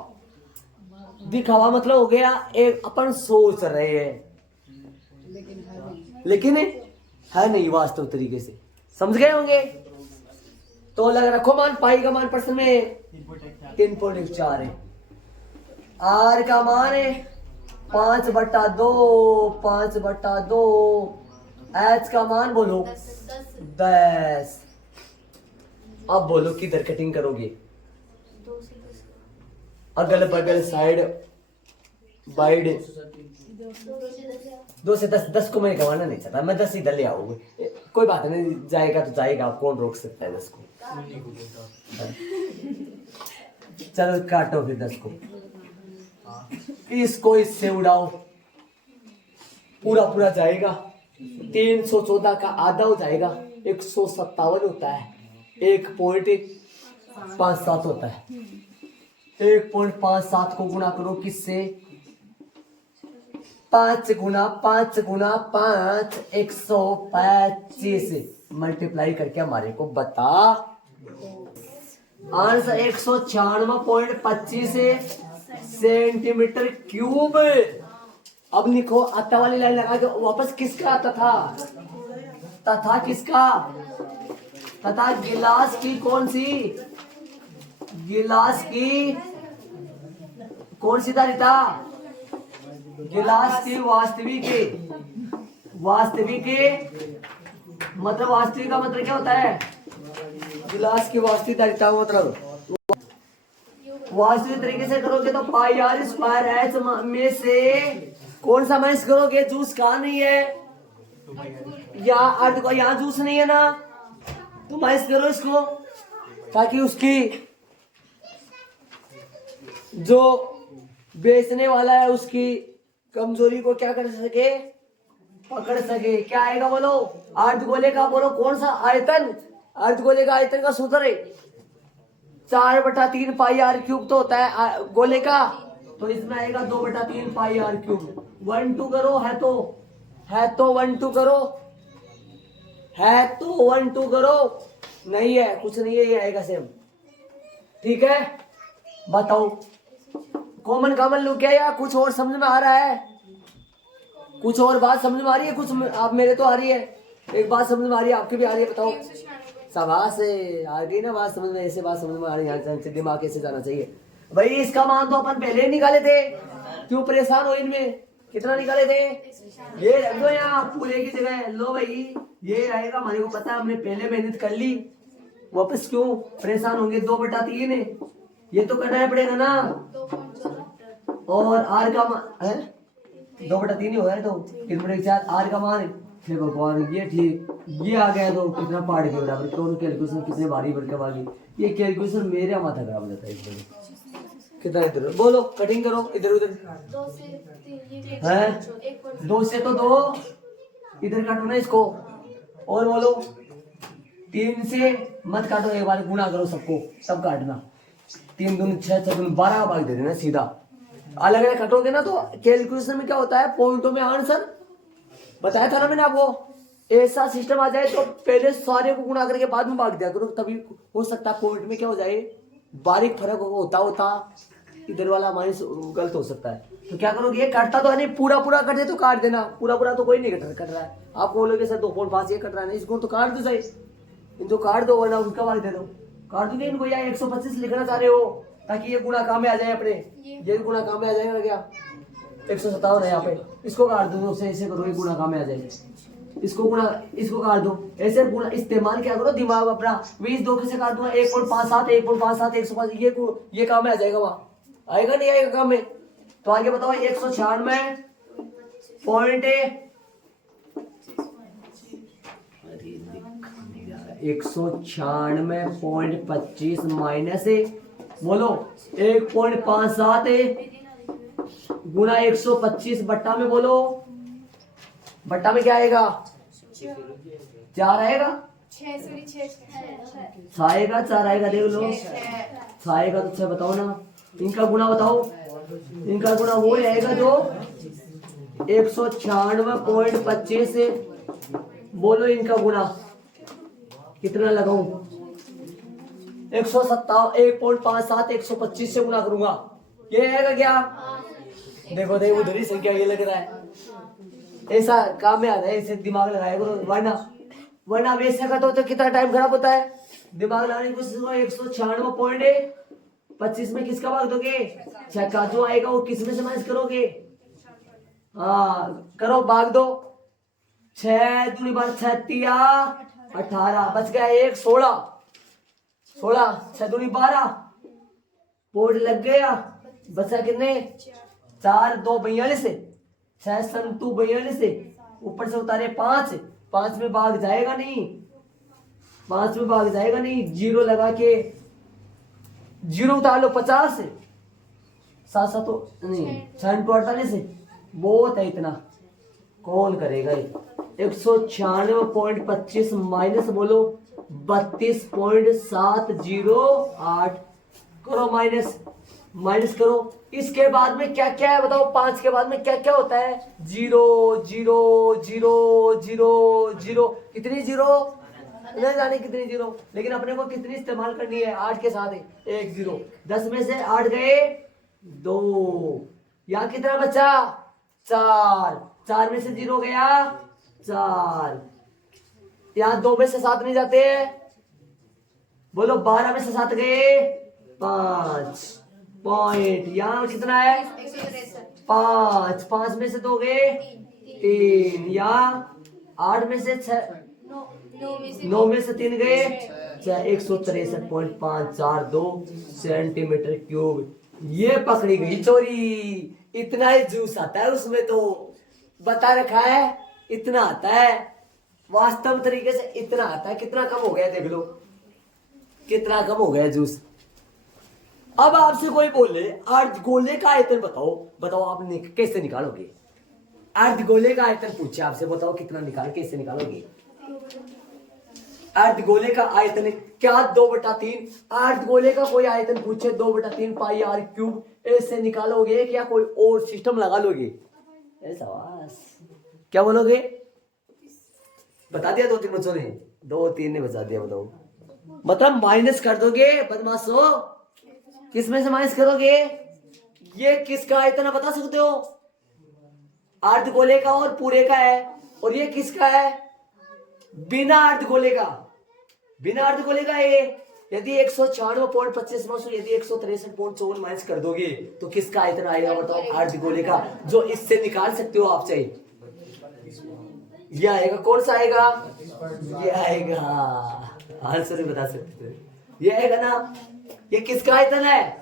दिखावा मतलब हो गया एक अपन सोच रहे हैं लेकिन है नहीं वास्तव तरीके से, समझ गए होंगे। तो लग रखो मान, पाई का मान प्रश्न में 3.4 है, आर का मान है 5/2, 5/2, एच का मान बोलो 10। अब बोलो किधर कटिंग करोगे, अगल बगल साइड वाइड। 2 से 10, 10 को मैं गंवाना नहीं चाहता, मैं 10 इधर ले आऊंगा, कोई बात नहीं, जाएगा तो जाएगा, कौन रोक सकता है 10 को। चलो काटो फिर 10 को, इसको इससे उड़ाओ, पूरा पूरा जाएगा। 314 का आधा हो जाएगा, 157 होता है, 1.57 होता है। 1.57 को गुणा करो किससे, 5 गुना 5 गुना 5, 125 मल्टीप्लाई करके हमारे को बता आंसर 196.25 सेंटीमीटर क्यूब। अब लिखो आता वाली लाइन लगा के वापस किसका आता था, तथा किसका, तथा गिलास की कौन सी, गिलास की कौन सी धारिता, गिलास की वास्तविक, वास्तविक मतलब वास्तविक का मतलब क्या होता है, गिलास की वास्तविक धारिता मतलब वास्तविक तरीके से करोगे तो पाई आर स्क्वायर एच में से कौन सा माइनस करोगे, जूस कहाँ नहीं है, या अर्ध को यहाँ जूस नहीं है ना, तो माइनस करो इसको, ताकि उसकी जो बेचने वाला है उसकी कमजोरी को क्या कर सके, पकड़ सके। क्या आएगा बोलो, अर्धगोले का बोलो कौन सा आयतन, अर्धगोले का आयतन का सूत्र है 4/3 पाई आर क्यूब तो होता है गोले का, तो इसमें आएगा 2/3 पाई आर क्यूब। 1 2 करो, है तो 1 2 करो, है तो 1 2 करो, नहीं है कुछ नहीं है, ये आएगा सेम। ठीक है बताओ, कॉमन कॉमन लू क्या, या कुछ और समझ में आ रहा है, कुछ और बात समझ में आ रही है, कुछ आप मेरे तो आ रही है, एक बात समझ में आ रही है, आपकी भी आ रही है, बताओ। शाबाश आ गई ना बात समझ में, ऐसे बात समझ में आ रही है, दिमाग कैसे जाना चाहिए भाई। इसका मान तो अपन पहले ही निकाले थे, क्यों परेशान हो इनमें, कितना निकाले थे, ये रख दो यहाँ पूरे की जगह, लो भाई ये रहेगा, हमारे को पता है, हमने पहले मेहनत कर ली, वापस क्यों परेशान होंगे। 2/3 है, ये तो करना पड़ेगा ना, और आर का मान है 2/3 ही हो गया, तो 3/4 आर का मान है, हे भगवान ये ठीक, ये आ गया तो कितना पार्ट के बराबर, कौन कैलकुलेशन कितने भारी भरकम आ गई, ये कैलकुलेशन मेरा माथा खराब हो जाता है इसमें। कितना इधर बोलो, कटिंग करो इधर उधर, 2 से 3 है 2 से तो 2 इधर काटो ना इसको, और बोलो 3 से मत काटो, एक बार गुणा करो सबको, सब काटना, 3 दूनी 6, 6 दूनी 12 का भाग दे देना सीधा। अलग अलग कटोगे ना तो कैलकुलेशन में क्या होता है, पॉइंटों में आंसर बताया था ना मैंने आपको, ऐसा सिस्टम आ जाए तो पहले सारे को गुणा करके बाद में भाग दिया करो, तभी हो सकता है पॉइंट में क्या हो जाए, बारीक फर्क होता होता इधर वाला माइनस गलत हो सकता है। तो क्या करोगे, ये काटता तो है नहीं, पूरा पूरा कट दे तो काट देना, पूरा पूरा तो कोई नहीं कट रहा है, आप बोलोगे सर 2.5 ये कट रहा है, नहीं इसको तो काट दो सही, इनको काट दो वरना उनका मार दे दो, काट दोगे इनको, या 125 लिखना चाह रहे हो ताकि ये गुणा काम में आ जाए अपने, ये गुणा काम में आ जाएगा क्या, 157 है यहाँ पे, इसको काट दो, ऐसे करो, ये गुणा काम में आ जाएगा, इसको गुणा, इसको काट दो, ऐसे गुणा इस्तेमाल क्या करो दिमाग अपना, 20 2 से काट दूंगा 1.57 1.57 105, ये काम में आ जाएगा, वहां आएगा नहीं आएगा काम में। तो आगे बताओ 196.25 माइनस बोलो 1.57 गुना 125 बट्टा में बोलो, बट्टा में क्या आएगा, 4 आएगा, 6 आएगा 4 आएगा, देख लो 6 आएगा तो 6 बताओ ना, इनका गुना बताओ, इनका गुना वो आएगा जो 196.25 से, बोलो इनका गुना कितना लगाऊं, 157 1.57 125 से गुना करूंगा, ये है क्या? हाँ देखो देखो उधर ही संख्या ये लग रहा है। ऐसा काम में आता है, इसे दिमाग लगाया करो, वरना वैसे का तो कितना टाइम खराब होता है। दिमाग लगाने की कोशिश करो। 196.25 में किसका भाग दोगे? 6 का। जो आएगा वो किस में से माइनस करोगे? हाँ करो, भाग दो। 6 दूनी बार 6 18 बच गया 1 16 16 6 दूनी 12 पोर्ट लग गया। बचा कितने? 4 2 42 से 6 संतु 42 से ऊपर से उतारे 5 में भाग जाएगा नहीं, 5 में भाग जाएगा नहीं। 0 लगा के 0 उतार लो 50 से 7 7 तो नहीं 6 48 से बहुत है। इतना कौन करेगा ये? 196.25 माइनस बोलो 32.708 करो, माइनस करो। इसके बाद में क्या क्या है बताओ? 5 के बाद में क्या क्या होता है? 0 0 0 0 0। कितनी 0 नहीं जाने कितनी 0, लेकिन अपने को कितनी इस्तेमाल करनी है? 8 के साथ है 1 0। 10 में से 8 गए 2, यहाँ कितना बचा? 4 4 में से 0 गया 4, यहाँ 2 में से 7 नहीं जाते, बोलो 12 में से 7 गए 5 पॉइंट। यहाँ कितना है? 5 5 में से 2 गए 3, यहाँ 8 में से 6 9 में से 3 गए 163.542 सेंटीमीटर क्यूब। ये पकड़ी गई चोरी। इतना ही जूस आता है उसमें, तो बता रखा है इतना आता है, वास्तव तरीके से इतना आता है। कितना कम हो गया देख लो, कितना कम हो गया जूस। अब आपसे कोई बोले अर्धगोले का आयतन बताओ आप कैसे निकालोगे? अर्धगोले का आयतन पूछे आपसे, बताओ कितना कैसे निकालोगे? अर्धगोले का आयतन क्या? 2/3। अर्धगोले का कोई आयतन पूछे 2/3 पाई आर क्यूब, ऐसे निकालोगे क्या? कोई और सिस्टम लगा लोगे? ऐसा क्या बोलोगे? बता दिया 2-3 बच्चों ने, 2-3 ने बता दिया। बताओ मतलब माइनस कर दोगे बदमाशो। किसमें से माइनस करोगे? ये किसका आयतन बता सकते हो? अर्धगोले का और पूरे का है। और ये किसका है? बिना अर्धगोले का। बिना अर्धगोले का ये। यदि 196.25 में से यदि 163.54 माइनस कर दोगे तो किसका आयतन आएगा बताओ? अर्धगोले का। जो इससे निकाल सकते हो आप चाहे। ये आएगा, कौन सा आएगा? ये आएगा, आंसर नहीं बता सकते। ये आएगा ना। ये किसका आयतन है?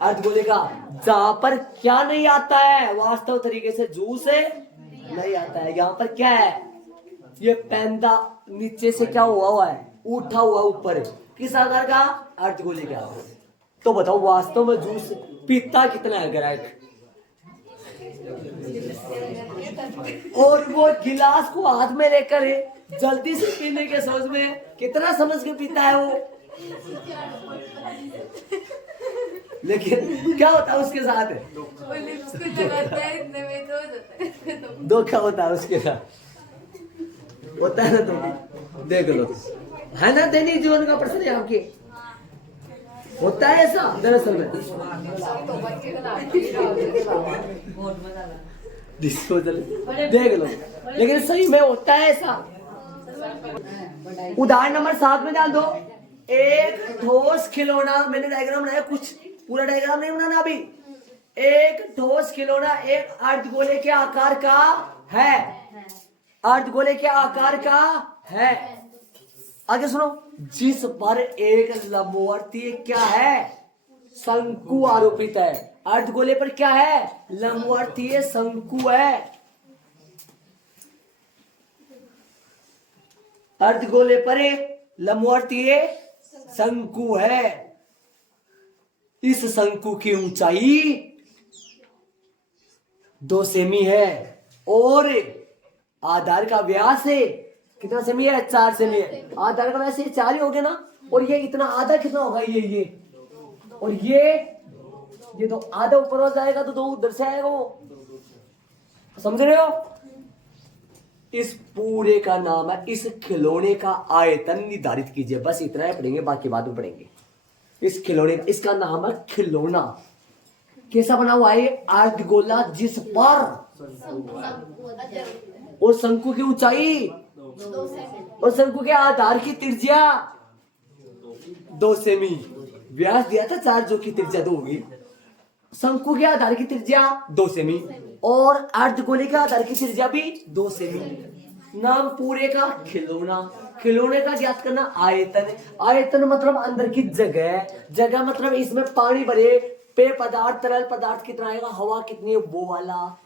अर्धगोले का। जहां पर क्या नहीं आता है वास्तव तरीके से? जूस है नहीं आता है। यहाँ पर क्या है? ये पैंदा नीचे से क्या हुआ है? उठा हुआ ऊपर। किस आकार का? अर्धगोले का। तो बताओ वास्तव में जूस पीता कितना है ग्राहक? और वो गिलास को हाथ में लेकर जल्दी से पीने के समझ में कितना समझ के पीता है वो। लेकिन क्या होता है उसके साथ? दो क्या होता है उसके साथ? होता है ना, तो देख लो, है ना दैनिक जीवन का प्रश्न है आपके। होता है ऐसा दरअसल में। देख लो, लेकिन सही में होता है ऐसा। उदाहरण नंबर 7 में ध्यान दो। एक ठोस खिलौना, मैंने डायग्राम बनाया, कुछ पूरा डायग्राम नहीं बनाना अभी। एक ठोस खिलौना एक अर्धगोले के आकार का है। अर्धगोले के आकार का है। आगे सुनो। जिस पर एक लंबवर्तीय क्या है? शंकु आरोपित है। अर्धगोले पर क्या है? लंबवर्तीय शंकु है। अर्धगोले पर लंबवर्तीय शंकु है। इस शंकु की ऊंचाई 2 सेमी है और आधार का व्यास है कितना सेमी है? 4 सेमी है। आधार का व्यास 4 ही हो गया ना। और ये इतना आधा कितना होगा? ये और ये तो आधा ऊपर हो जाएगा तो 2 उधर से आएगा वो। समझ रहे हो? इस पूरे का नाम है, इस खिलौने का आयतन निर्धारित कीजिए। बस इतना ही पढ़ेंगे, बाकी बाद में पढ़ेंगे। इस खिलौने का, इसका नाम है खिलौना। कैसा बना हुआ है अर्धगोला जिस पर और शंकु की ऊंचाई 2 सेमी और शंकु के आधार की त्रिज्या 2 सेमी। व्यास दिया था 4 जो की त्रिज्या 2 होगी। शंकु के आधार की त्रिज्या 2 सेमी और अर्धगोले के आधार की त्रिज्या भी 2 सेमी। नाम पूरे का खिलौना। खिलौने का ज्ञात करना आयतन। आयतन मतलब अंदर की जगह। जगह मतलब इसमें पानी भरे पेय पदार्थ तरल पदार्थ कितना आएगा, हवा कितनी है वो वाला।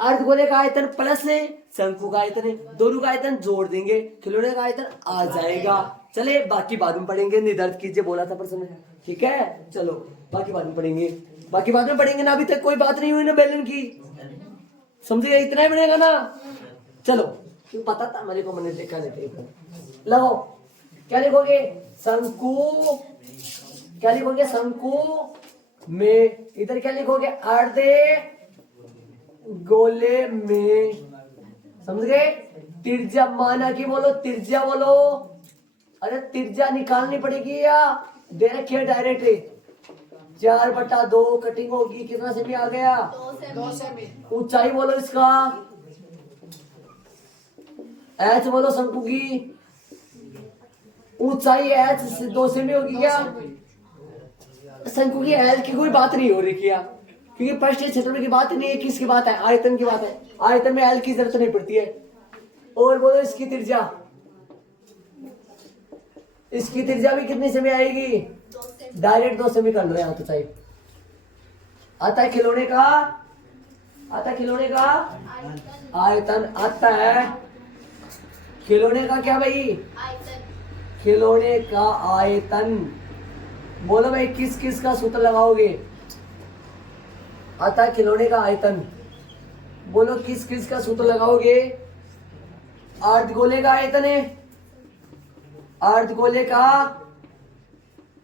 अर्धगोले का आयतन प्लस है, शंकु का आयतन है, दोनों का आयतन जोड़ देंगे, खिलौने का आयतन आ जाएगा। चले बाकी बाद में पढ़ेंगे। निर्धारित कीजिए बोला था प्रश्न, ठीक है। चलो बाकी बाद में पढ़ेंगे, बाकी बाद में पढ़ेंगे ना। अभी तक कोई बात नहीं हुई ना बेलन की, समझ गए? इतना ही बनेगा ना। चलो क्यों पता था मेरे को, मैंने देखा नहीं। लगाओ क्या लिखोगे, शंकु। क्या लिखोगे, शंकु में। इधर क्या लिखोगे, अर्धे गोले में। समझ गए? त्रिज्या माना कि बोलो, त्रिज्या बोलो। अरे त्रिज्या निकालनी पड़ेगी या दे रखी है डायरेक्ट। 4/2 कटिंग होगी, कितना सेमी आ गया, 2 सेमी। ऊंचाई बोलो इसका, एच बोलो शंकु की ऊंचाई एच 2 सेमी होगी क्या। शंकु की एल की कोई बात नहीं हो रही क्या, क्योंकि पृष्ठीय क्षेत्रफल की बात नहीं है, किसकी बात है, आयतन की बात है। आयतन में एल की जरूरत नहीं पड़ती है। और बोलो इसकी त्रिज्या, इसकी त्रिज्या भी कितनी सेमी आएगी, 2 सेमी। डायरेक्ट 2 सेमी कर रहे हैं तो चाहिए। आता है खिलौने का, आता है खिलौने का आयतन आता है। खिलौने का क्या भाई, आयतन खिलौने का आयतन। बोलो भाई किस किस का सूत्र लगाओगे। आता है खिलौने का आयतन, बोलो किस किस का सूत्र लगाओगे। अर्धगोले का आयतन है, अर्धगोले का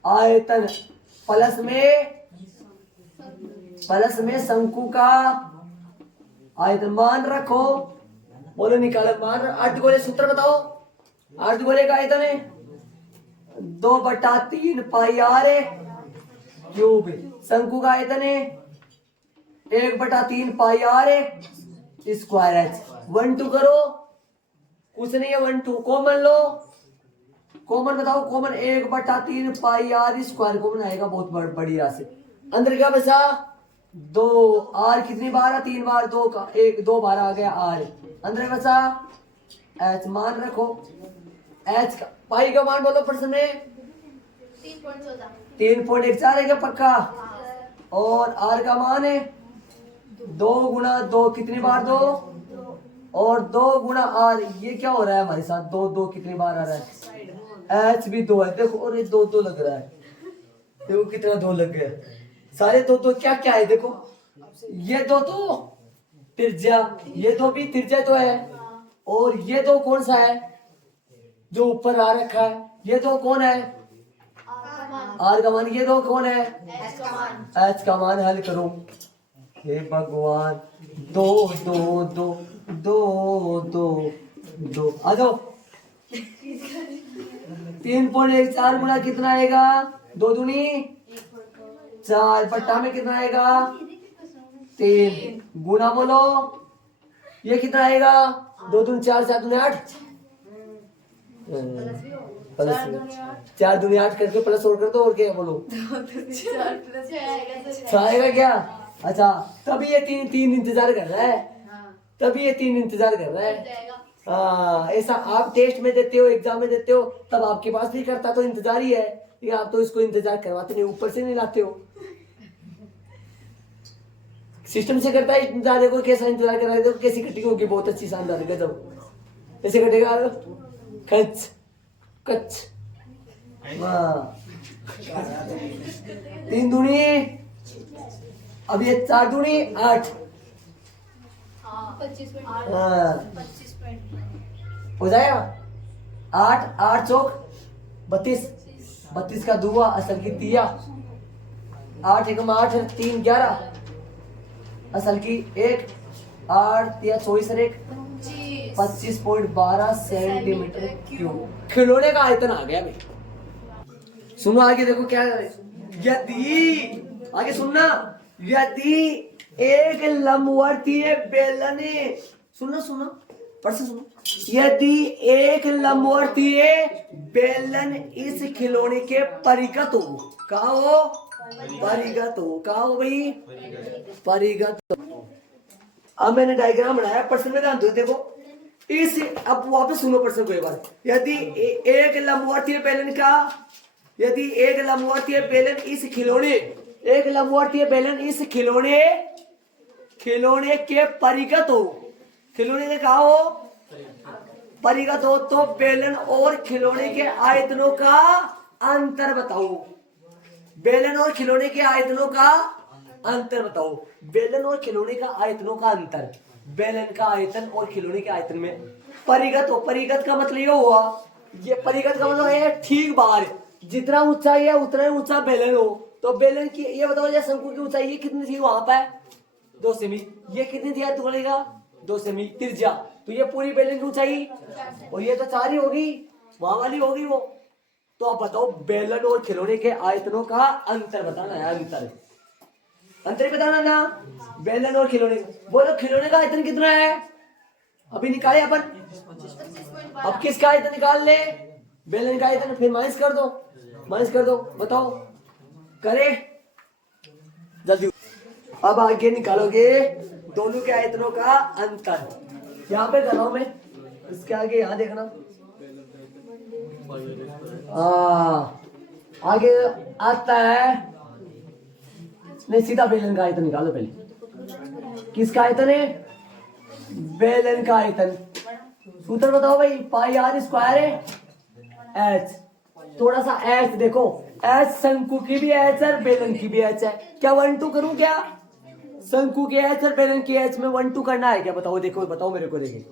आयतन प्लस में शंकु का आयतन। मान रखो, बोलो निकालो मान। अर्धगोले सूत्र बताओ। अर्धगोले का आयतन है 2/3 पाई आर क्यूब। शंकु का आयतन है 1/3 पाई आर स्क्वायर एच। 1 2 करो, कुछ नहीं है, 1 2 कॉमन लो। कॉमन बताओ, common 1/3 pi r square common आएगा, बहुत बड़ी राशि। अंदर क्या बचा, 2 आर कितनी बार है, 3 बार, 2 का 1 2 बार आ गया आर। अंदर बचा एच, मान रखो एच का। पाई का मान बोलो प्रश्न में, 3.14 3.14 है क्या पक्का। और आर का मान है 2 गुना 2 कितनी बार 2 और 2 गुना आर। ये क्या हो रहा है हमारे साथ, 2 2 कितनी बार आ रहा है, एच भी 2 है देखो। और ये 2 2 लग रहा है, देखो कितना 2 लग गया। सारे 2 2 क्या क्या है देखो, ये 2 तो त्रिज्या, ये 2 भी त्रिज्या तो है। और ये 2 कौन सा है जो ऊपर आ रखा है, ये 2 कौन है, आर का मान। ये 2 कौन है, एच का मान। एच का मान। हल करो, हे भगवान, 2 2 2 2 2 2 आ जाओ। 3.14 गुना कितना आएगा, 2 दूनी 4 पट्टा में कितना आएगा 3 गुना बोलो, ये कितना आएगा 2 दूनी 4 4 दूनी 8 प्लस 4 दूनी 8 करके प्लस और कर दो। और क्या बोलो, 6 आएगा क्या। अच्छा तभी ये 3 इंतजार कर रहा है, तभी ये 3 इंतजार कर रहा है। हाँ ऐसा आप टेस्ट में देते हो, एग्जाम में देते हो, तब आपके पास भी करता तो इंतजार ही है, लेकिन आप तो इसको इंतजार करवाते नहीं, ऊपर से नहीं लाते हो, सिस्टम से करता है इंतजार। देखो कैसा इंतजार कर रहा है, देखो कैसी कटिंग होगी, बहुत अच्छी शानदार। गजब कैसे कटेगा, कच कच। हाँ 3 दूनी, अब ये 4 दूनी 8 हो जाएगा। 8 8 चौक 32, 32 का दुआ असल की तिया, 8 एकम 8 3 11 असल की 1 8 तिया 24 और 1 25.12 सेंटीमीटर क्यूब। खिलौने का आयतन आ गया भाई। सुनो आगे देखो क्या, यदि आगे सुनना, यदि एक लंबवर्तीय बेलन, सुनो सुनो प्रश्न सुनो, यदि एक लंबवर्तीय बेलन इस खिलौने के परिगत हो, कहा हो परिगत हो, कहा हो भाई परिगत हो। अब मैंने डायग्राम बनाया, प्रश्न में ध्यान दो, देखो इस, अब वापस सुनो प्रश्न को एक बार। यदि एक लंबवर्तीय बेलन का, यदि एक लंबवर्तीय बेलन इस खिलौने, एक लंबवर्तीय बेलन इस खिलौने के परिगत हो, खिलौने के कहा हो परिगत हो, तो बेलन और खिलौने के आयतनों का अंतर बताओ। बेलन और खिलौने के आयतनों का अंतर बताओ। बेलन और खिलौने का आयतनों का अंतर, बेलन का आयतन और खिलौने के आयतन में परिगत हो। परिगत का मतलब ये हुआ, ये परिगत का मतलब है ठीक बाहर, जितना ऊंचाई है उतना ही ऊंचा बेलन हो। तो बेलन की ये बताओ, जैसे शंकु की ऊंचाई ये कितनी थी वहां पर 2 सेमी, ये कितनी थी टुकड़े का 2 सेमी त्रिज्या, तो ये पूरी बेलन की ऊंचाई, और ये तो 4 ही होगी, वहां वाली होगी वो। तो आप बताओ बेलन और खिलौने के आयतनों का अंतर बताना है, अंतर ही बताना ना, बेलन और खिलौने। बोलो खिलौने का आयतन कितना है, अभी निकाले अपन, अब किसका आयतन निकाल ले, बेलन का आयतन, फिर माइनस कर दो, बताओ करे जल्दी। अब आगे निकालोगे दोनों के आयतनों का अंतर, यहाँ पे कर रहा हूं मैं, इसके आगे यहाँ देखना, आगे आता है, नहीं सीधा बेलन का आयतन निकालो पहले। किसका आयतन है, बेलन का आयतन। सूत्र बताओ भाई, पाई आर स्क्वायर है एच, थोड़ा सा एच देखो, एच शंकु की भी एच है, बेलन की भी एच है, क्या 1-2 करूं क्या, शंकु की एच और बेलन की एच में 1-2 करना है क्या, बताओ, देखो बताओ मेरे को, देखिए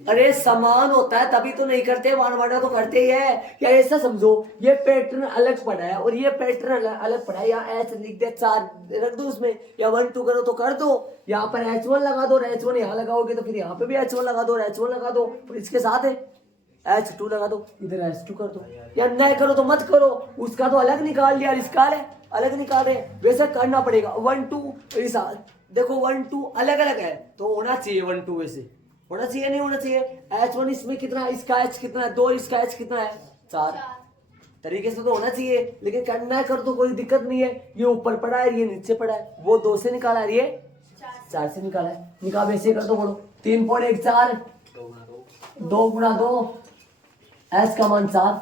अरे समान होता है तभी तो नहीं करते, वाना तो करते ही है। क्या ऐसा समझो, ये पैटर्न अलग पड़ा है और ये पैटर्न अलग पड़ा है, या एच लिख दे 4 रख दो उसमें, या 1-2 करो तो कर दो, यहाँ पर H1 लगा दो, H1 यहाँ लगाओगे तो फिर यहाँ पे भी H1 लगा दो, H1 लगा दो, फिर इसके साथ है H2 लगा दो, इधर H2 कर दो, या नहीं करो तो मत करो, उसका तो अलग निकाल लिया, इसका अलग निकाल रहे, वैसे करना पड़ेगा। 1-2 देखो 1-2 अलग अलग है तो होना चाहिए, 1-2 वैसे होना चाहिए, नहीं होना चाहिए। H1 इसमें कितना है, इसका H कितना है 2, इसका H कितना है 4, तरीके से तो होना चाहिए, लेकिन करना है कर तो कोई दिक्कत नहीं है। ये ऊपर पड़ा है, ये नीचे पड़ा है, वो 2 से निकाला है, ये 4 से निकाला है, निकाल वैसे कर दो, बोलो 3.14 2 गुना 2, H का मान 4।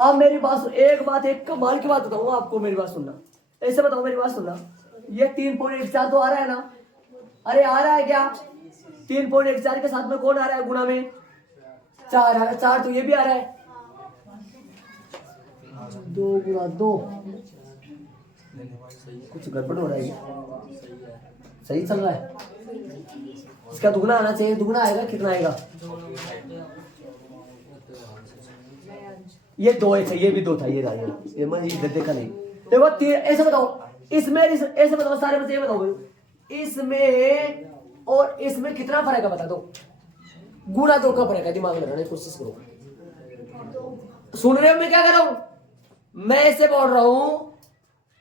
अब मेरी बात, एक बात, एक कमाल की बात बताऊंगा आपको, मेरी बात सुनना, ऐसे बताओ मेरी बात सुनना, ये 3.14 तो आ रहा है ना, अरे आ रहा है क्या, 3.14 के साथ में कौन आ रहा है गुणा में 4 आ रहा है, 4 तो ये भी आ रहा है, 2 गुना 2, कुछ गड़बड़ हो रहा है, सही चल रहा है, इसका दुगना आना चाहिए, दुगना आएगा, कितना आएगा, ये 2 है, ये भी 2 था, ये मैं इधर देखा नहीं। देखो ऐसे बताओ, इसमें ऐसे बताओ, सारे बच्चे ये बताओ, इसमें और इसमें कितना फर्क है बता दो, गुणा 2 का फर्क है, दिमाग लगाने की कोशिश करो। सुन रहे हो मैं क्या कर रहा हूं, मैं ऐसे बोल रहा हूं,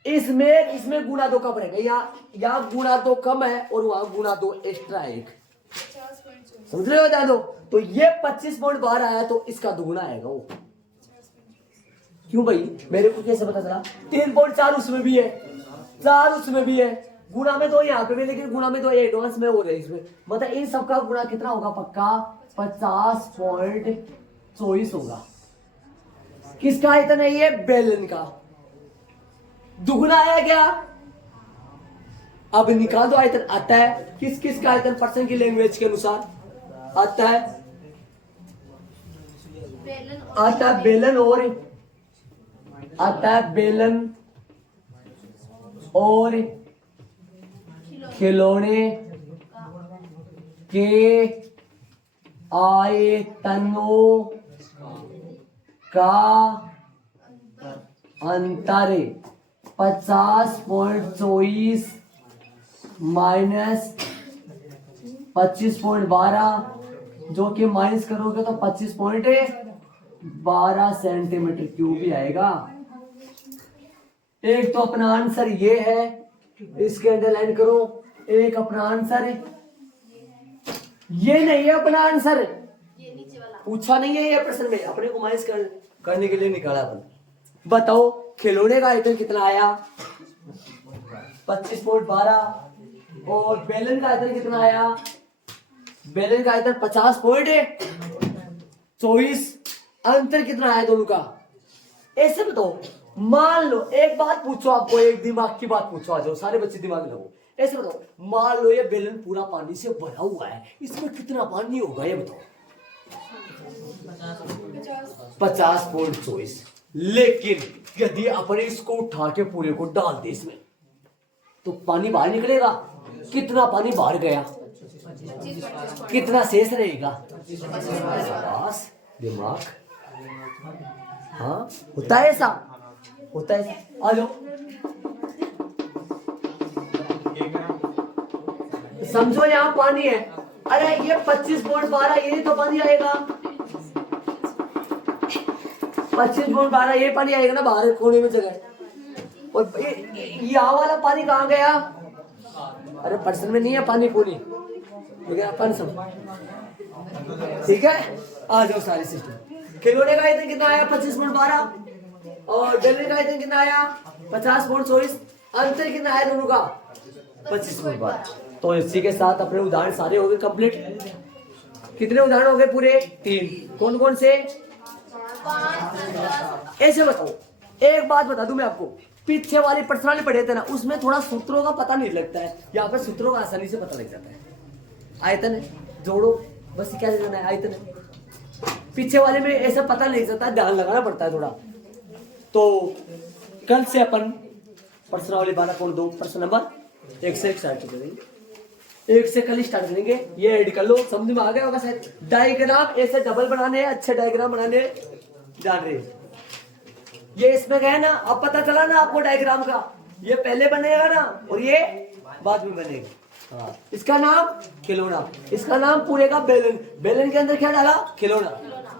इसमें गुणा 2 का फर्क है, यहाँ गुणा 2 कम है और वहां गुणा 2 एक्स्ट्रा है, समझ रहे हो बता दो, तो ये 25.12 आया तो इसका दुगुना आएगा वो, क्यों भाई मेरे को कैसे पता चला, 3.4 उसमें भी है, 4 उसमें भी है, गुणा में 2 यहाँ पे भी, लेकिन गुणा में 2 एडवांस में हो रहा है इसमें, मतलब इन सबका गुणा कितना होगा पक्का 50.24 होगा। किसका आयतन है ये, बेलन का, दुगुना आया क्या, अब निकाल दो आयतन, आता है किस का आयतन पर्सन की लैंग्वेज के अनुसार आता है, बेलन और खिलौने के आयतनों का अंतर 50.24 माइनस 25.12, जो कि माइनस करोगे तो 25.12 सेंटीमीटर क्यूब भी आएगा। एक तो अपना आंसर ये है, इसके अंडरलाइन करो। एक अपना आंसर ये नहीं है, अपना आंसर ये नीचे वाला पूछा नहीं है ये प्रश्न में, अपने को माइनस करने के लिए निकाला अपन। बताओ खिलौने का आयतन कितना आया? 25.12। और बेलन का आयतन कितना आया? बेलन का आयतन 50.24। अंतर कितना आया दोनों का? ऐसे बताओ। मान लो एक बात पूछो, आपको एक दिमाग की बात पूछो, आ जाओ सारे बच्चे दिमाग लगाओ। ऐसे बताओ, मान लो ये बेलन पूरा पानी से भरा हुआ है, इसमें कितना पानी होगा ये बताओ? 50.24। लेकिन यदि अपने इसको उठा के पूरे को डाल दे इसमें, तो पानी बाहर निकलेगा। कितना पानी बाहर गया? कितना शेष रहेगा? बस दिमाग। हाँ होता है ऐसा, होता है। आ जाओ समझो, यहाँ पानी है। अरे ये 25.12 ये तो पानी आएगा। 25.12 ये पानी आएगा ना बाहर कोने में जगह। और यहाँ वाला पानी कहाँ गया? अरे पर्सन में नहीं है पानी पूरी, अपन सब ठीक है। आ जाओ सारे सिस्टम। खिलौने का आयतन कितना आया? 25.12। और बेलन का आयतन कितना आया? 50.24। अंतर कितना आया दोनों का? 25.12। तो इसी के साथ अपने उदाहरण सारे हो गए कंप्लीट। कितने उदाहरण हो गए? पूरे 3। कौन कौन से? ऐसे बताओ। एक बात बता दूं मैं आपको, पीछे वाली प्रश्नावली पढ़े थे ना, उसमें थोड़ा सूत्रों का पता नहीं लगता है। यहाँ पर सूत्रों का आसानी से पता लग जाता है। आयतन है, जोड़ो, बस क्या करना है, आयतन है। पीछे वाले में ऐसा पता नहीं चलता, ध्यान लगाना पड़ता है थोड़ा। तो कल से अपन प्रश्नावली 12.2 प्रश्न नंबर 1 से स्टार्ट करेंगे। 1 से कल स्टार्ट करेंगे। ये ऐड कर लो, समझ में आ गया होगा शायद। डायग्राम ऐसे डबल बनाने हैं, अच्छे डायग्राम बनाने जान रहे। ये इसमें गए ना, अब पता चला ना आपको डायग्राम का। ये पहले बनेगा ना और ये बाद में बनेगा। हाँ, इसका नाम खिलौना, इसका नाम पूरे का बेलन। बेलन के अंदर क्या डाला? खिलौना।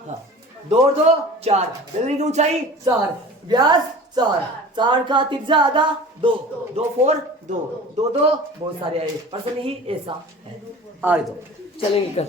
हाँ, 2 और 2 4। बेलन की ऊंचाई 4, व्यास 4, 4 का त्रिज्या आधा 2, 2 4 2 2 2 बहुत सारे आए। प्रश्न ही ऐसा है। आ जाओ चलेंगे कल।